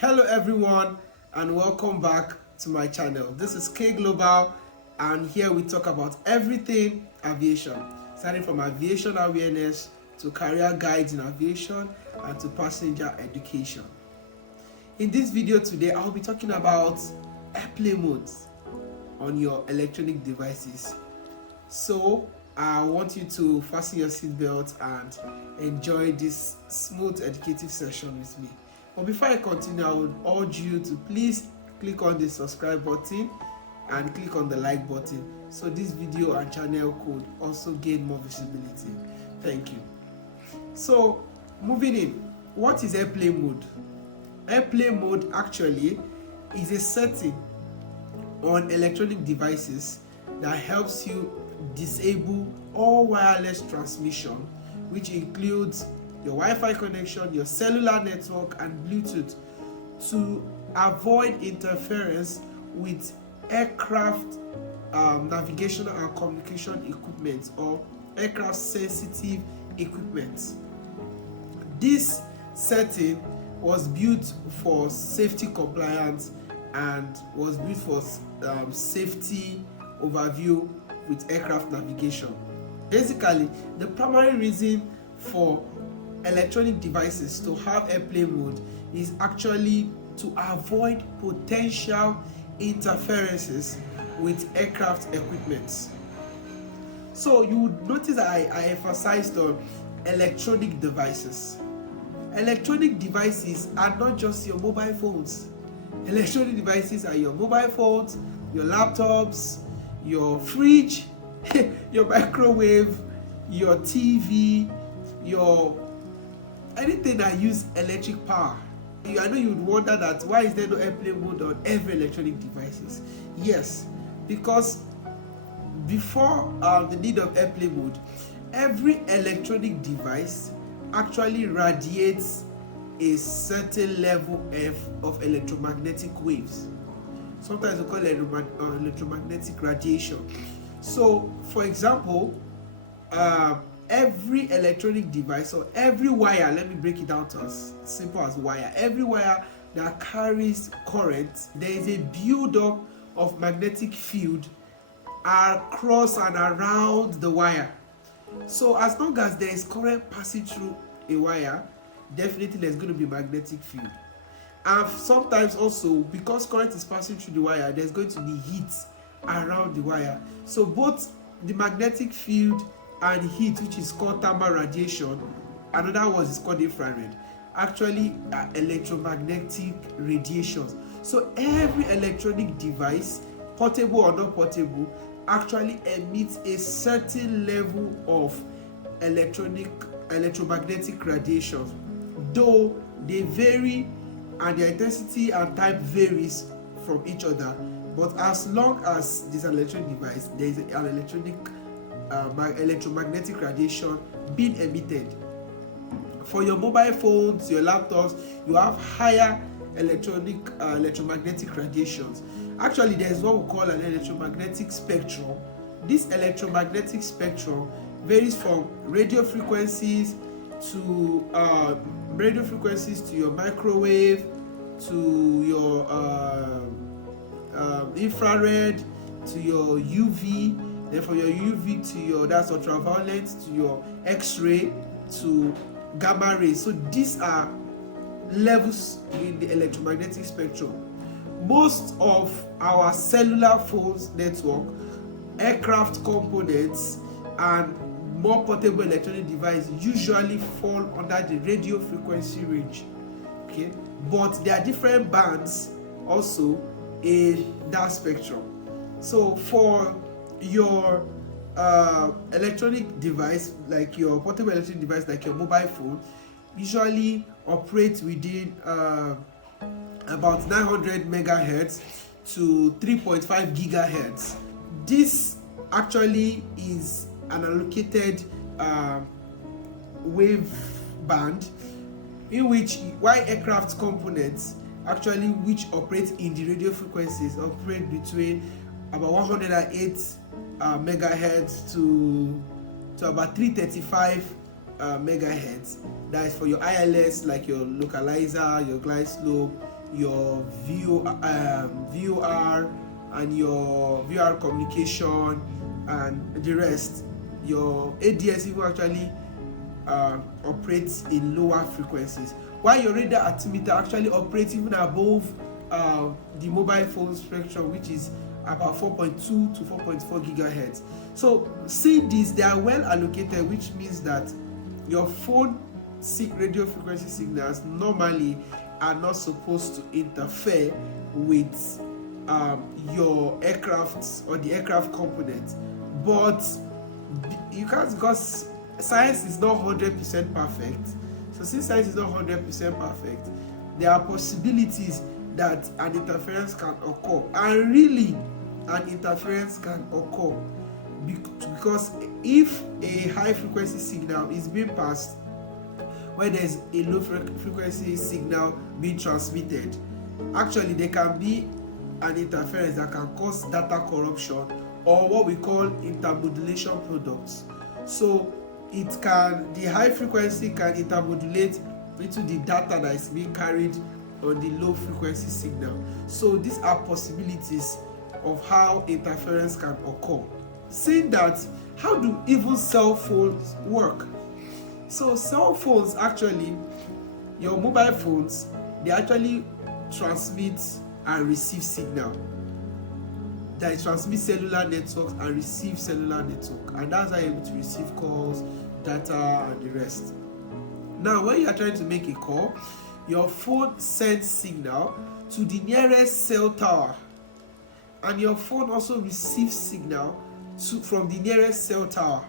Hello everyone and welcome back to my channel. This is K Global and here we talk about everything aviation, starting from aviation awareness to career guides in aviation and to passenger education. In this video today, I'll be talking about airplane modes on your electronic devices. So I want you to fasten your seatbelt and enjoy this smooth educative session with me. But before I continue, I would urge you to please click on the subscribe button and click on the like button so this video and channel could also gain more visibility. Thank you. So moving in, what is airplane mode? Airplane mode actually is a setting on electronic devices that helps you disable all wireless transmission, which includes your Wi-Fi connection, your cellular network and Bluetooth, to avoid interference with aircraft navigation and communication equipment or aircraft sensitive equipment. This setting was built for safety compliance and was built for safety overview with aircraft navigation. Basically, the primary reason for electronic devices to have airplane mode is actually to avoid potential interferences with aircraft equipment. So you would notice that I emphasized on electronic devices. Electronic devices are not just your mobile phones. Electronic devices are your mobile phones, your laptops, your fridge, your microwave, your TV, your anything that use electric power. I know you would wonder that why is there no airplane mode on every electronic devices? Yes, because before the need of airplane mode, every electronic device actually radiates a certain level of electromagnetic waves. Sometimes we call it electromagnetic radiation. So, for example, every electronic device or every wire, let me break it down to as simple as wire. Every wire that carries current, there is a build-up of magnetic field across and around the wire. So as long as there is current passing through a wire, definitely there's going to be magnetic field. And sometimes also, because current is passing through the wire, there's going to be heat around the wire. So both the magnetic field and heat, which is called thermal radiation, another one is called infrared, actually are electromagnetic radiations. So every electronic device, portable or not portable, actually emits a certain level of electromagnetic radiations, though they vary and their intensity and type varies from each other. But as long as this electronic device, there is an electromagnetic radiation being emitted. For your mobile phones, your laptops, you have higher electromagnetic radiations. Actually, there is what we call an electromagnetic spectrum. This electromagnetic spectrum varies from radio frequencies to your microwave, to your infrared, to your UV, then from your UV to your ultraviolet, to your X-ray, to gamma rays. So these are levels in the electromagnetic spectrum. Most of our cellular phones network, aircraft components, and more portable electronic devices usually fall under the radio frequency range. Okay, but there are different bands also in that spectrum. So for your electronic device, like your portable electronic device, like your mobile phone, usually operates within about 900 megahertz to 3.5 gigahertz. This actually is an allocated wave band in which aircraft components actually which operate in the radio frequencies operate between about 108 megahertz to about 335 megahertz. That is for your ILS, like your localizer, your glide slope, your VOR and your VR communication and the rest. Your ADS even actually operates in lower frequencies, while your radar altimeter actually operates even above the mobile phone spectrum, which is about 4.2 to 4.4 gigahertz. So seeing this, they are well allocated, which means that your phone radio frequency signals normally are not supposed to interfere with your aircraft or the aircraft component. But you can't, because science is not 100% perfect. So since science is not 100% perfect, there are possibilities that an interference can occur, and really an interference can occur because if a high frequency signal is being passed where there's a low frequency signal being transmitted, actually there can be an interference that can cause data corruption, or what we call intermodulation products. So the high frequency can intermodulate into the data that is being carried on the low frequency signal. So these are possibilities of how interference can occur. Saying that, how do even cell phones work? So cell phones, actually, your mobile phones, they actually transmit and receive signal. They transmit cellular networks and receive cellular network, and that's how you're able to receive calls, data, and the rest. Now when you are trying to make a call, your phone sends signal to the nearest cell tower, and your phone also receives signal from the nearest cell tower.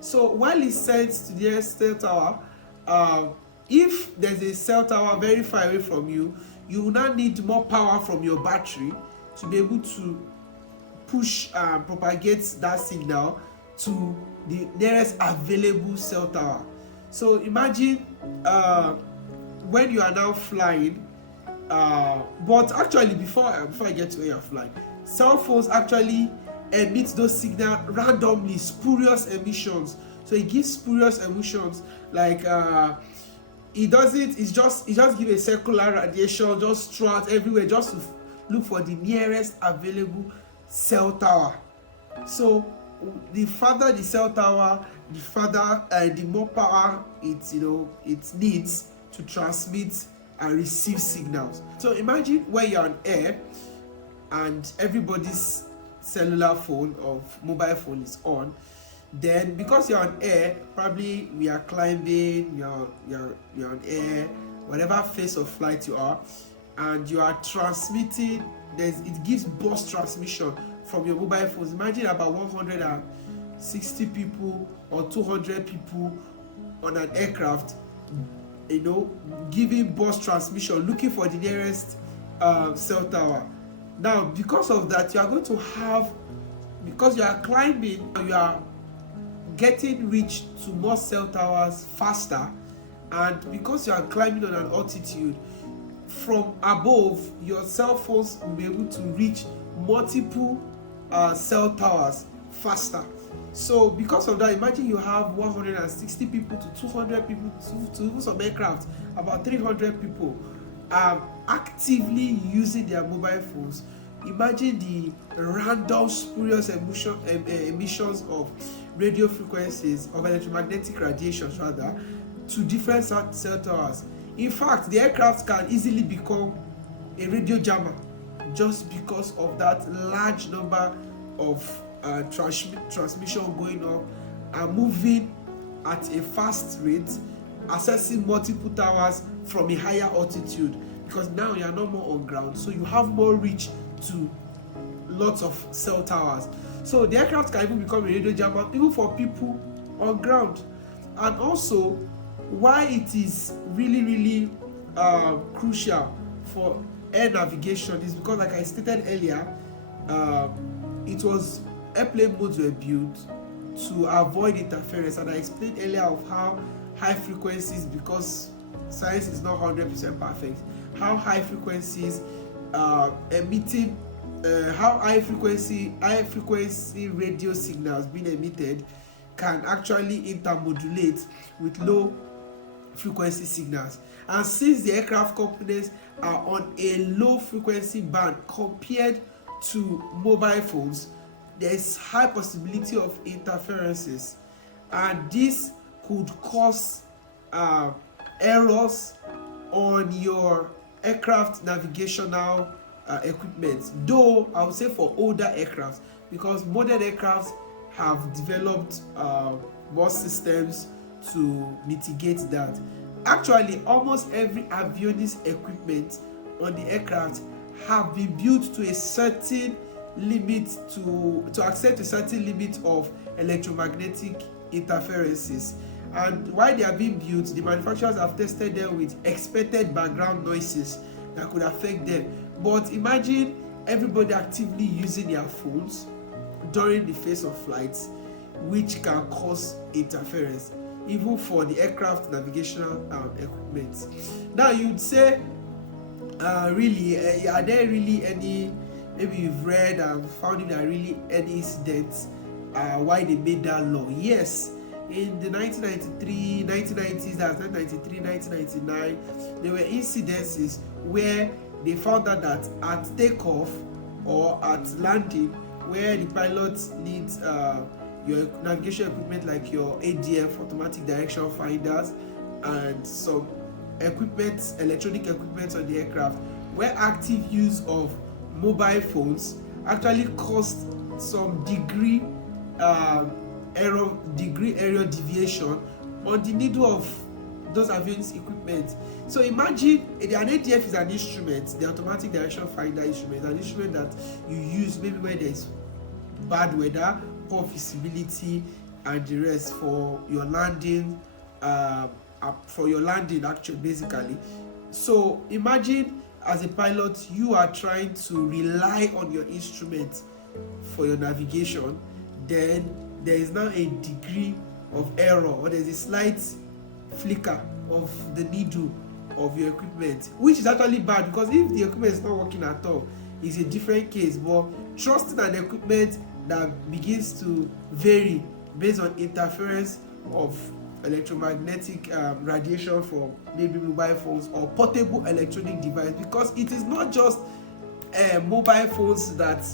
So while it sends to the nearest cell tower, if there's a cell tower very far away from you, you will now need more power from your battery to be able to push and propagate that signal to the nearest available cell tower. So imagine when you are now flying, but actually before I get to where you're flying, cell phones actually emit those signals randomly, spurious emissions. So it gives spurious emissions, like it just gives a circular radiation just throughout everywhere, just to look for the nearest available cell tower. So the farther the cell tower, the more power it needs to transmit and receive signals. So imagine when you're on air and everybody's cellular phone or mobile phone is on. Then because you're on air, probably we are climbing, you're on air, whatever phase of flight you are, and you are transmitting, it gives burst transmission from your mobile phones. Imagine about 160 people or 200 people on an aircraft, giving burst transmission, looking for the nearest cell tower. Now because of that, you are going to have, because you are climbing, you are getting reach to more cell towers faster, and because you are climbing on an altitude, from above, your cell phones will be able to reach multiple cell towers faster. So because of that, imagine you have 160 people to 200 people to even some aircraft, about 300 people actively using their mobile phones. Imagine the random spurious emissions of radio frequencies, of electromagnetic radiations rather, to different cell towers. In fact, the aircraft can easily become a radio jammer just because of that large number of transmission going up and moving at a fast rate, accessing multiple towers from a higher altitude, because now you are no more on ground, so you have more reach to lots of cell towers. So the aircraft can even become a radio jammer even for people on ground. And also, why it is really crucial for air navigation is because, like I stated earlier, airplane modes were built to avoid interference, and I explained earlier of how high frequencies, because science is not 100% perfect, how high frequencies emitting how high frequency radio signals being emitted can actually intermodulate with low frequency signals. And since the aircraft companies are on a low frequency band compared to mobile phones, there is high possibility of interferences, and this could cause errors on your aircraft navigational equipment. Though I would say for older aircraft, because modern aircraft have developed more systems to mitigate that. Actually, almost every avionics equipment on the aircraft have been built to a certain limit, to accept a certain limit of electromagnetic interferences. And while they are being built, the manufacturers have tested them with expected background noises that could affect them. But imagine everybody actively using their phones during the phase of flights, which can cause interference even for the aircraft navigational equipment. Now you'd say, really, are there really any, maybe you've read and found there are really any incidents why they made that law? Yes, in the 1990s, that's 1993, 1999, there were incidences where they found out that at takeoff or at landing, where the pilots need your navigation equipment like your ADF, automatic direction finders, and some equipment, electronic equipment on the aircraft, where active use of mobile phones actually caused some degree error deviation on the needle of those avionics equipment. So imagine an ADF is an instrument, the automatic direction finder instrument, an instrument that you use maybe when there's bad weather, poor visibility, and the rest for your landing, actually, basically. So imagine as a pilot, you are trying to rely on your instrument for your navigation, then there is now a degree of error, or there's a slight flicker of the needle of your equipment, which is actually bad, because if the equipment is not working at all, it's a different case. But trusting an equipment that begins to vary based on interference of electromagnetic radiation from maybe mobile phones or portable electronic device, because it is not just mobile phones that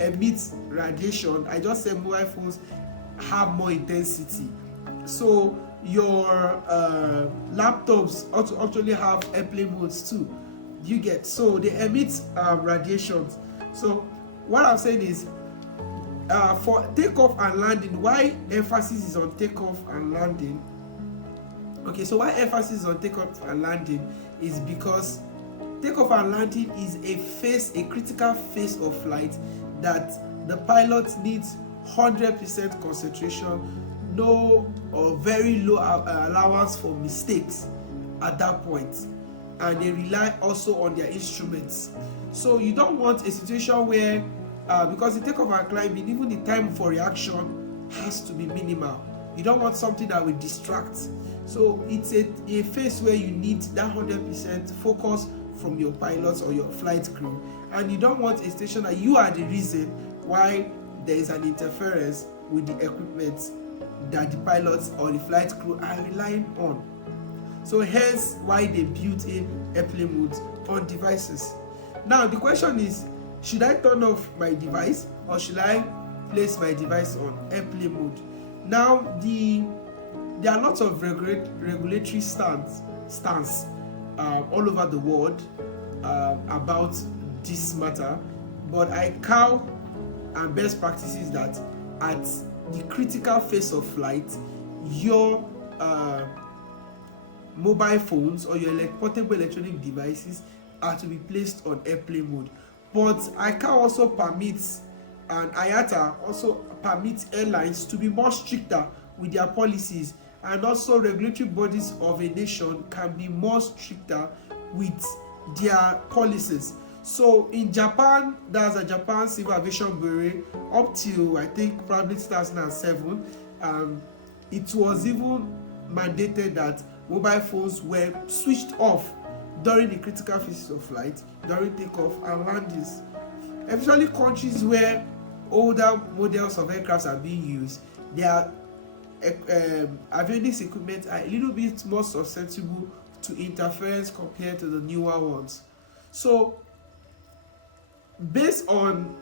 emit radiation. I just said mobile phones have more intensity. So your laptops actually have airplane modes too. You get, so they emit radiations. So what I'm saying is, for takeoff and landing, why emphasis is on takeoff and landing? Okay, so why emphasis is on takeoff and landing is because takeoff and landing is a critical phase of flight that the pilot needs 100% concentration, no or very low allowance for mistakes at that point, and they rely also on their instruments. So you don't want a situation where because the takeoff and climbing, even the time for reaction has to be minimal. You don't want something that will distract. So it's a phase where you need that 100% focus from your pilots or your flight crew, and you don't want a situation that you are the reason why there is an interference with the equipment that the pilots or the flight crew are relying on. So hence why they built in airplane modes on devices. Now the question is, should I turn off my device or should I place my device on airplane mode? Now there are lots of regulatory stance all over the world about this matter, but ICAO and best practices that at the critical phase of flight, your mobile phones or your portable electronic devices are to be placed on airplane mode. But ICAO also permits, and IATA also permits airlines to be more stricter with their policies, and also regulatory bodies of a nation can be more stricter with their policies. So in Japan, there's a Japan Civil Aviation Bureau up till I think probably 2007. It was even mandated that mobile phones were switched off during the critical phases of flight, during takeoff and landings. Especially countries where older models of aircraft are being used, their avionics equipment are a little bit more susceptible to interference compared to the newer ones. So based on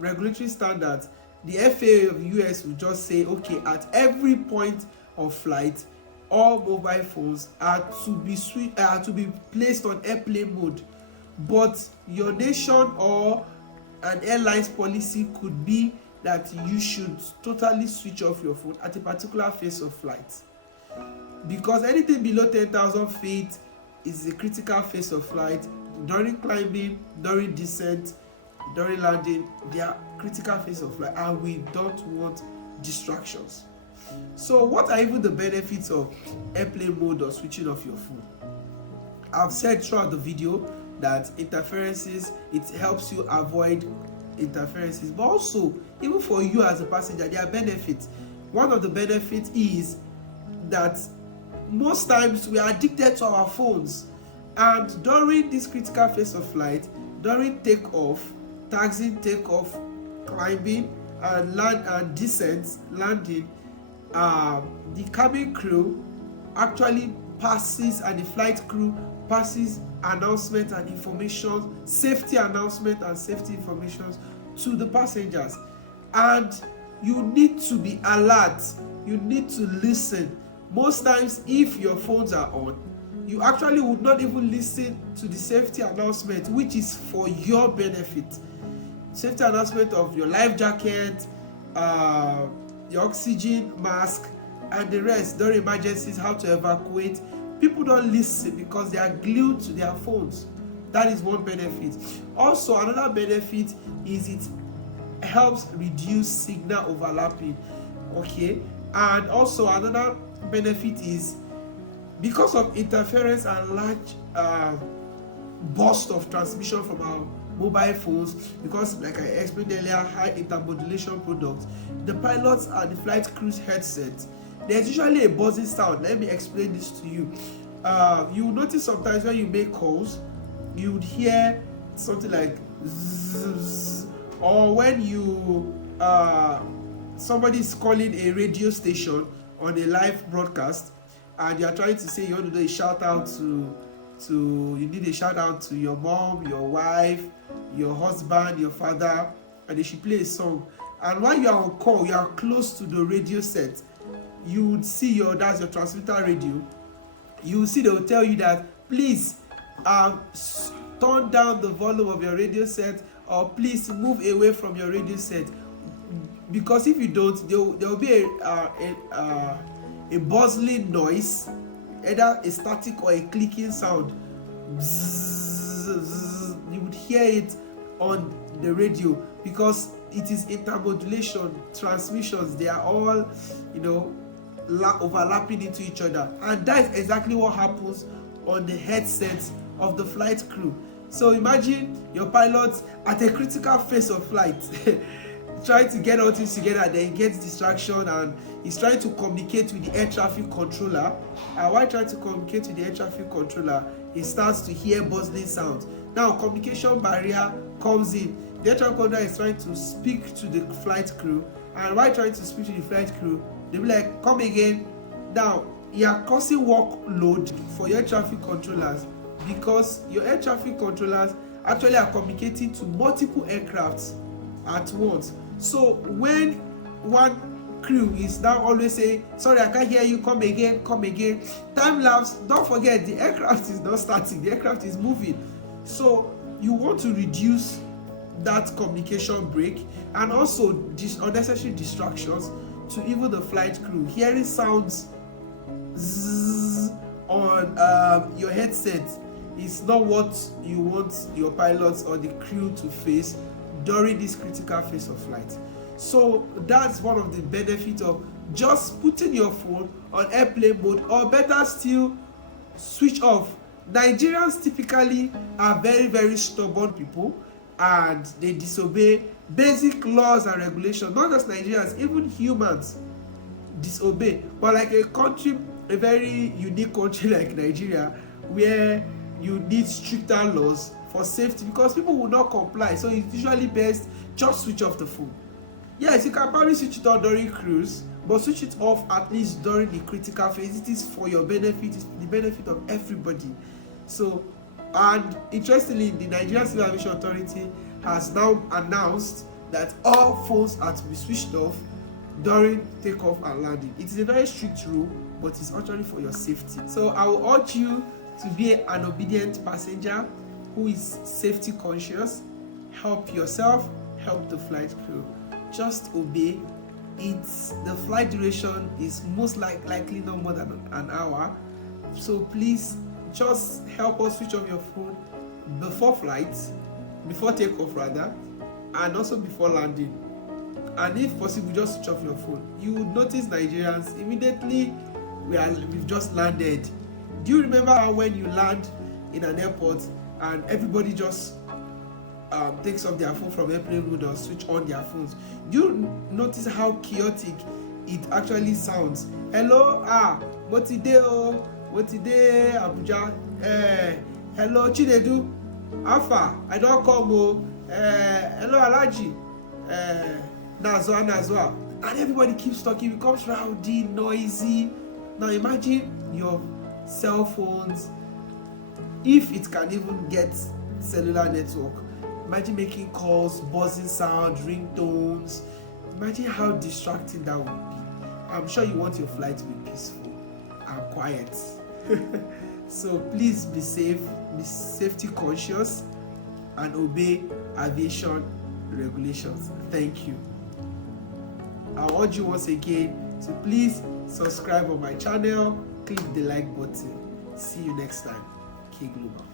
regulatory standards, the FAA of the US will just say, okay, at every point of flight, all mobile phones are to be placed on airplane mode. But your nation or an airline's policy could be that you should totally switch off your phone at a particular phase of flight, because anything below 10,000 feet is a critical phase of flight. During climbing, during descent, during landing, they are critical phase of flight, and we don't want distractions. So what are even the benefits of airplane mode or switching off your phone? I've said throughout the video that interferences, it helps you avoid interferences, but also even for you as a passenger, there are benefits. One of the benefits is that most times we are addicted to our phones, and during this critical phase of flight, during takeoff, taxiing, takeoff, climbing, and land and descent, landing, the cabin crew actually passes, and the flight crew passes announcement and information, safety announcement and safety information to the passengers. And you need to be alert, you need to listen. Most times if your phones are on, you actually would not even listen to the safety announcement, which is for your benefit. Safety announcement of your life jacket, your oxygen mask, and the rest during emergencies, how to evacuate. People don't listen because they are glued to their phones. That is one benefit. Also, another benefit is it helps reduce signal overlapping. Okay, and also another benefit is because of interference and large burst of transmission from our mobile phones, because like I explained earlier, high intermodulation products, the pilots and the flight crew's headsets, there's usually a buzzing sound. Let me explain this to you. You will notice sometimes when you make calls, you would hear something like zzz, or when you somebody is calling a radio station on a live broadcast, and you are trying to say you want to do a shout out to you need a shout out to your mom, your wife, your husband, your father, and they should play a song. And while you are on call, you are close to the radio set, you would see that's your transmitter radio. You will see they will tell you that please turn down the volume of your radio set, or please move away from your radio set, because if you don't, there will be a bustling noise, either a static or a clicking sound. You would hear it on the radio because it is intermodulation transmissions. They are all overlapping into each other, and that is exactly what happens on the headsets of the flight crew. So imagine your pilot at a critical phase of flight trying to get all things together, and then he gets distraction and he's trying to communicate with the air traffic controller, and while trying to communicate with the air traffic controller, he starts to hear bustling sounds. Now communication barrier comes in. The air traffic controller is trying to speak to the flight crew, and while trying to speak to the flight crew, they'll be like, come again. Now you are causing workload for your air traffic controllers, because your air traffic controllers actually are communicating to multiple aircrafts at once. So when one crew is now always saying, sorry, I can't hear you, come again, time lapse, don't forget the aircraft is not static, the aircraft is moving. So you want to reduce that communication break, and also unnecessary distractions to even the flight crew. Hearing sounds zzz on your headset is not what you want your pilots or the crew to face during this critical phase of flight. So that's one of the benefits of just putting your phone on airplane mode, or better still, switch off. Nigerians typically are very, very stubborn people, and they disobey basic laws and regulations. Not just Nigerians, even humans disobey. But like a country, a very unique country like Nigeria, where you need stricter laws for safety, because people will not comply, so it's usually best just switch off the phone. Yes, you can probably switch it on during cruise, but switch it off at least during the critical phase. It is for your benefit, it's the benefit of everybody. So, and interestingly, the Nigerian Civil Aviation Authority has now announced that all phones are to be switched off during takeoff and landing. It is a very strict rule, but it's actually for your safety. So I will urge you to be an obedient passenger who is safety conscious. Help yourself, help the flight crew. Just obey. The flight duration is most likely not more than an hour. So please just help us switch off your phone before flights, before takeoff rather, and also before landing. And if possible, just switch off your phone. You would notice Nigerians immediately we've just landed. Do you remember how when you land in an airport and everybody just takes off their phone from airplane mode or switch on their phones? Do you notice how chaotic it actually sounds? Hello, Motide Abuja, hello Chinedu, Alpha, I don't come, hello Alaji, Nazwa, and everybody keeps talking, it becomes rowdy, noisy. Now imagine your cell phones, if it can even get cellular network. Imagine making calls, buzzing sound, ringtones. Imagine how distracting that would be. I'm sure you want your flight to be peaceful and quiet. So please be safe, be safety conscious, and obey aviation regulations. Thank you. I urge you once again to please subscribe on my channel, click the like button. See you next time. K Global.